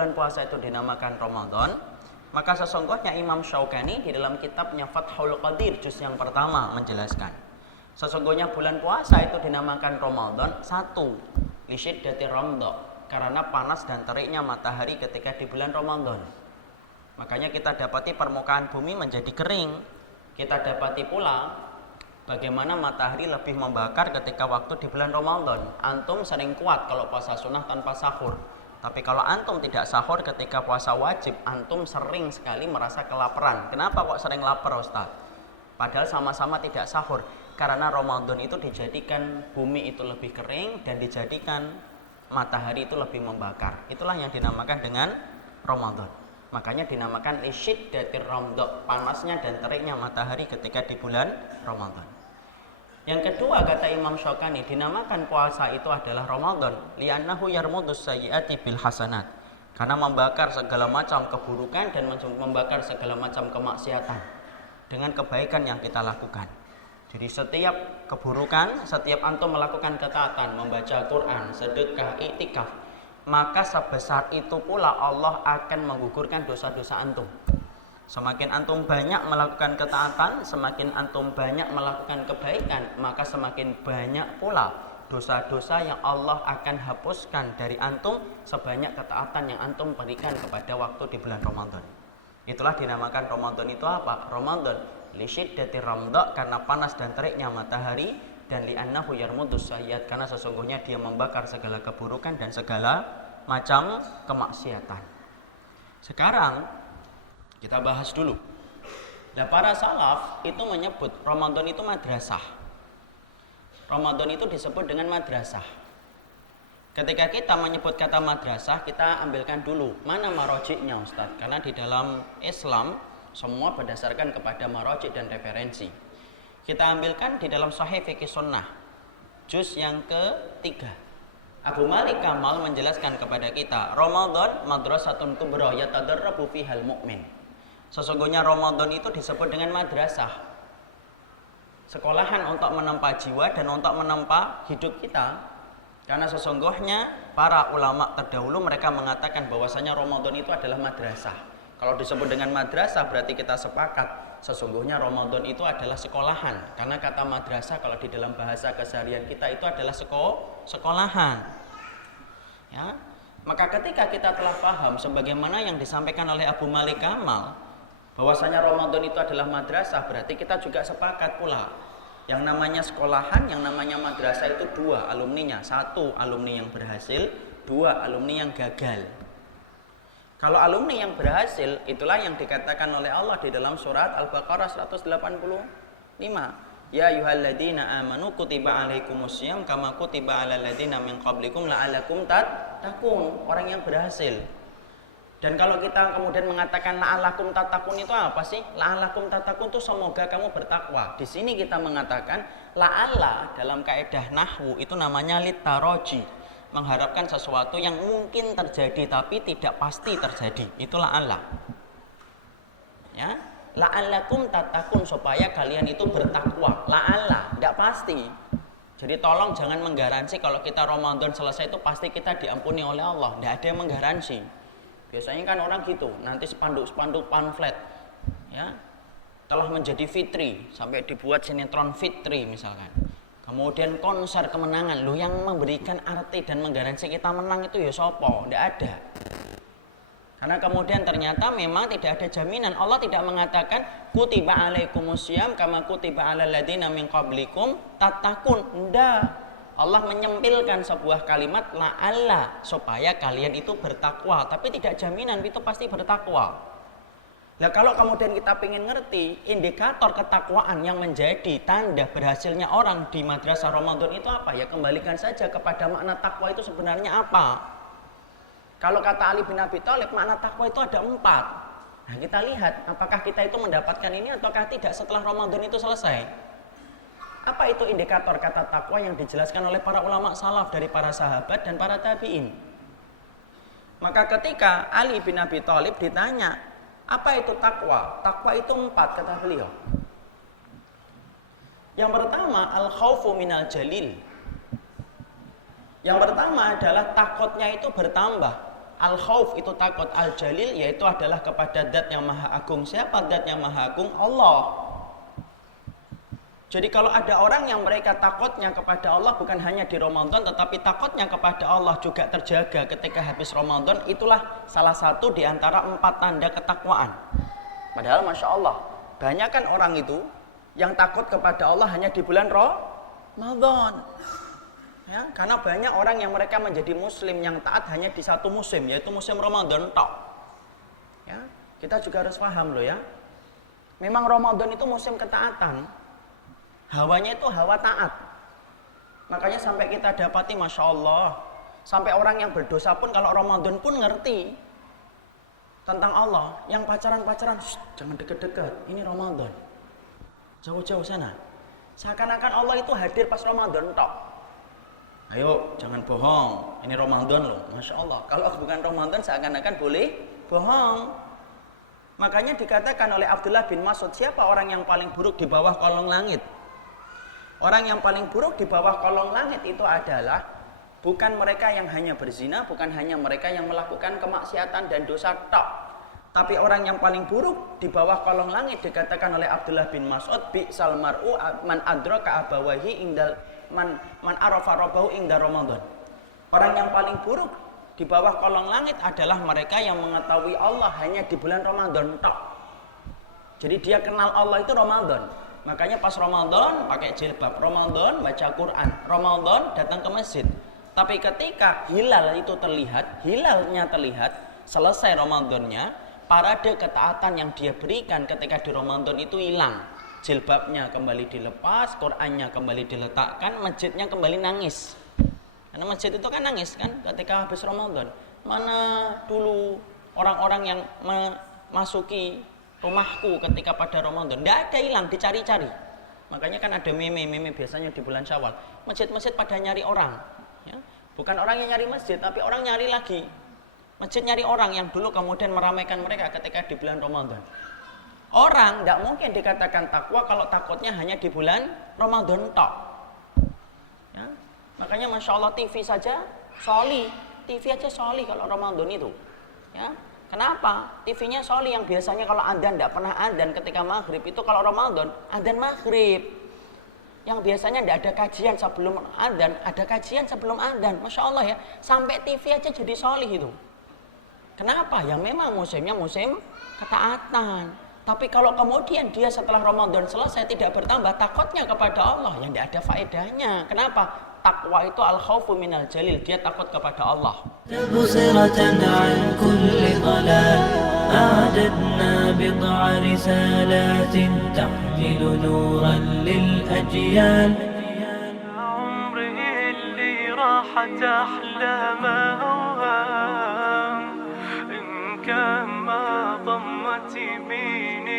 bulan puasa itu dinamakan Ramadan? Maka sesungguhnya Imam Syaukani di dalam kitabnya Fathul Qadir juz yang pertama menjelaskan, sesungguhnya bulan puasa itu dinamakan Ramadan satu, lisyiddati ramdha, karena panas dan teriknya matahari ketika di bulan Ramadan. Makanya kita dapati permukaan bumi menjadi kering. Kita dapati pula bagaimana matahari lebih membakar ketika waktu di bulan Ramadan. Antum sering kuat kalau puasa sunnah tanpa sahur. Tapi kalau antum tidak sahur ketika puasa wajib, antum sering sekali merasa kelaparan. Kenapa kok sering lapar, Ustaz? Padahal sama-sama tidak sahur. Karena Ramadan itu dijadikan bumi itu lebih kering dan dijadikan matahari itu lebih membakar. Itulah yang dinamakan dengan Ramadan. Makanya dinamakan lisyiddatir ramdha, panasnya dan teriknya matahari ketika di bulan Ramadan. Yang kedua, kata Imam Syaukani, dinamakan puasa itu adalah Ramadan li'annahu yarmudus sayyiati bil hasanat, karena membakar segala macam keburukan dan membakar segala macam kemaksiatan dengan kebaikan yang kita lakukan. Jadi setiap keburukan, setiap antum melakukan ketaatan, membaca Quran, sedekah, iktikaf, maka sebesar itu pula Allah akan menggugurkan dosa-dosa antum. Semakin antum banyak melakukan ketaatan, semakin antum banyak melakukan kebaikan, maka semakin banyak pula dosa-dosa yang Allah akan hapuskan dari antum sebanyak ketaatan yang antum berikan kepada waktu di bulan Ramadan. Itulah dinamakan Ramadan itu apa? Ramadan lisyiddati ramdha, karena panas dan teriknya matahari, dan li'annahu yarmudus sayyiat, karena sesungguhnya dia membakar segala keburukan dan segala macam kemaksiatan. Sekarang kita bahas dulu. Nah, para salaf itu menyebut Ramadan itu madrasah. Ramadan itu disebut dengan madrasah. Ketika kita menyebut kata madrasah, kita ambilkan dulu mana marojiknya, Ustaz. Karena di dalam Islam semua berdasarkan kepada marojik dan referensi. Kita ambilkan di dalam Sahih Fiqh Sunnah juz yang ketiga. Abu Malik Kamal menjelaskan kepada kita, Ramadan madrasatun kubra yatadarrabu fihal mu'min. Sesungguhnya Ramadan itu disebut dengan madrasah, sekolahan untuk menempa jiwa dan untuk menempa hidup kita. Karena sesungguhnya para ulama terdahulu mereka mengatakan bahwasanya Ramadan itu adalah madrasah. Kalau disebut dengan madrasah berarti kita sepakat sesungguhnya Ramadan itu adalah sekolahan. Karena kata madrasah kalau di dalam bahasa keseharian kita itu adalah sekolahan. Ya. Maka ketika kita telah paham sebagaimana yang disampaikan oleh Abu Malik Kamal bahwasanya Ramadan itu adalah madrasah, berarti kita juga sepakat pula yang namanya sekolahan, yang namanya madrasah itu dua alumninya. Satu alumni yang berhasil, dua alumni yang gagal. Kalau alumni yang berhasil, itulah yang dikatakan oleh Allah di dalam surat Al-Baqarah 185. Ya ayyuhalladzina amanu kutiba alaikumusiyam kama kutiba alal ladzina min qablikum la'allakum tattaqun. Orang yang berhasil. Dan kalau kita kemudian mengatakan la'allakum tattaqun itu apa sih? La'allakum tattaqun itu semoga kamu bertakwa. Di sini kita mengatakan la'alla dalam kaidah nahwu itu namanya litaraji, mengharapkan sesuatu yang mungkin terjadi tapi tidak pasti terjadi. Itulah la'alla. Ya, la'allakum tattaqun, supaya kalian itu bertakwa. La'alla, tidak pasti. Jadi tolong jangan menggaransi kalau kita Ramadan selesai itu pasti kita diampuni oleh Allah. Tidak ada yang menggaransi. Biasanya kan orang gitu, nanti spanduk-spanduk pamflet, ya, telah menjadi fitri, sampai dibuat sinetron fitri misalkan. Kemudian konser kemenangan, lu yang memberikan arti dan menggaransi kita menang itu ya sopo, tidak ada. Karena kemudian ternyata memang tidak ada jaminan. Allah tidak mengatakan kutiba alaikumusiyam kama kutiba alal ladzina min qablikum tattaqun. Tidak. Allah menyempilkan sebuah kalimat la'alla supaya kalian itu bertakwa, tapi tidak jaminan itu pasti bertakwa. Nah, kalau kemudian kita ingin ngerti indikator ketakwaan yang menjadi tanda berhasilnya orang di madrasah Ramadan itu apa? Ya kembalikan saja kepada makna takwa itu sebenarnya apa. Kalau kata Ali bin Abi Thalib, makna takwa itu ada 4. Nah, kita lihat apakah kita itu mendapatkan ini ataukah tidak setelah Ramadan itu selesai. Apa itu indikator kata takwa yang dijelaskan oleh para ulama salaf dari para sahabat dan para tabi'in? Maka ketika Ali bin Abi Thalib ditanya, apa itu takwa? Takwa itu 4 kata beliau. Yang pertama, al-khaufu minal jalil. Yang pertama adalah takutnya itu bertambah. Al-khauf itu takut, al-jalil yaitu adalah kepada zat yang maha agung. Siapa zat yang maha agung? Allah. Jadi kalau ada orang yang mereka takutnya kepada Allah bukan hanya di Ramadan, tetapi takutnya kepada Allah juga terjaga ketika habis Ramadan, itulah salah satu di antara 4 tanda ketakwaan. Padahal Masya Allah, banyak kan orang itu yang takut kepada Allah hanya di bulan Ramadan. Ya, karena banyak orang yang mereka menjadi muslim yang taat hanya di satu musim, yaitu musim Ramadan tok. Ya, kita juga harus paham loh ya. Memang Ramadan itu musim ketaatan. Hawanya itu hawa taat. Makanya sampai kita dapati Masya Allah, sampai orang yang berdosa pun kalau Ramadan pun ngerti tentang Allah. Yang pacaran-pacaran, jangan deket-deket, ini Ramadan, jauh-jauh sana. Seakan-akan Allah itu hadir pas Ramadan tok. Ayo jangan bohong, ini Ramadan loh. Masya Allah, kalau bukan Ramadan seakan-akan boleh bohong. Makanya dikatakan oleh Abdullah bin Mas'ud, siapa orang yang paling buruk di bawah kolong langit? Orang yang paling buruk di bawah kolong langit itu adalah bukan mereka yang hanya berzina, bukan hanya mereka yang melakukan kemaksiatan dan dosa tok. Tapi orang yang paling buruk di bawah kolong langit dikatakan oleh Abdullah bin Mas'ud, bi'sal mar'u man adraka abawahi indal man arafa rabbahu inda Ramadan. Orang yang paling buruk di bawah kolong langit adalah mereka yang mengetahui Allah hanya di bulan Ramadan tok. Jadi dia kenal Allah itu Ramadan. Makanya pas Ramadan pakai jilbab, Ramadan baca Quran, Ramadan datang ke masjid. Tapi ketika hilal itu terlihat, hilalnya terlihat, selesai Ramadannya, parade ketaatan yang dia berikan ketika di Ramadan itu hilang. Jilbabnya kembali dilepas, Qurannya kembali diletakkan, masjidnya kembali nangis. Karena masjid itu kan nangis kan ketika habis Ramadan. Mana dulu orang-orang yang memasuki rumahku ketika pada Ramadan, tidak ada, hilang, dicari-cari. Makanya kan ada meme biasanya di bulan Syawal, masjid-masjid pada nyari orang ya. Bukan orang yang nyari masjid, tapi orang nyari lagi masjid, nyari orang yang dulu kemudian meramaikan mereka ketika di bulan Ramadan. Orang tidak mungkin dikatakan takwa kalau takutnya hanya di bulan Ramadan tok ya. Makanya Masya Allah TV saja soli, TV aja soli kalau Ramadan itu ya. Kenapa? TV-nya soli yang biasanya kalau adzan tidak pernah adzan ketika maghrib, itu kalau Ramadan adzan maghrib. Yang biasanya tidak ada kajian sebelum adzan, ada kajian sebelum adzan. Masya Allah ya, sampai TV aja jadi soli itu. Kenapa? Ya memang musimnya musim ketaatan. Tapi kalau kemudian dia setelah Ramadan selesai tidak bertambah takutnya kepada Allah, ya tidak ada faedahnya. Kenapa? Takwa itu al-khawfu minal jalil, dia takut kepada Allah. Tafsiratan an kulli dhalal, a'dadna bid'a risalatin tahmilu nuran lil ajyal. Umri اللي راحت أحلامه إن كان ما ضمت يميني